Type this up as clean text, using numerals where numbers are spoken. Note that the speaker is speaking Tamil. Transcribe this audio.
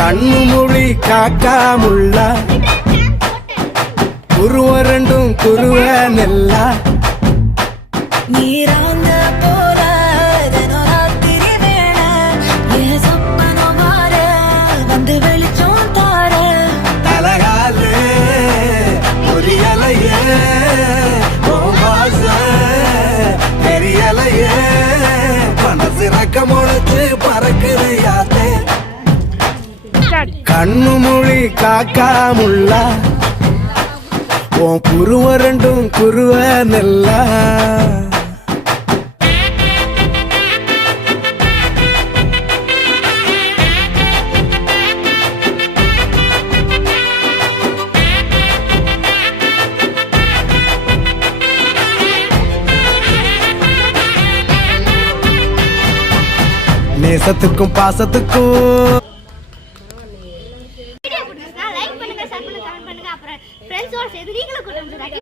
கண்ணு மொழி காக்காமுள்ள குருவ ரெண்டும் குருவ நெல்லா நீராங்க போல ராத்திரி வேண என் சொப்பனோ மாற வந்து வெளிச்சம் தார தலகாலே பொரியலையே தெரியலையே மனசு ரக்க முளைச்சு பறக்குறியாத்தே கண்ணு மொழி காக்காமுள்ள உன் குருவ ரெண்டும் குருவ நெல்லா நேசத்துக்கும் பாசத்துக்கும் லைக் பண்ணுங்க, ஷேர் பண்ணுங்க, கமெண்ட் பண்ணுங்க. அப்புறம் ஃப்ரெண்ட்ஸோட சேர்ந்து நீங்களும் கூட்டம்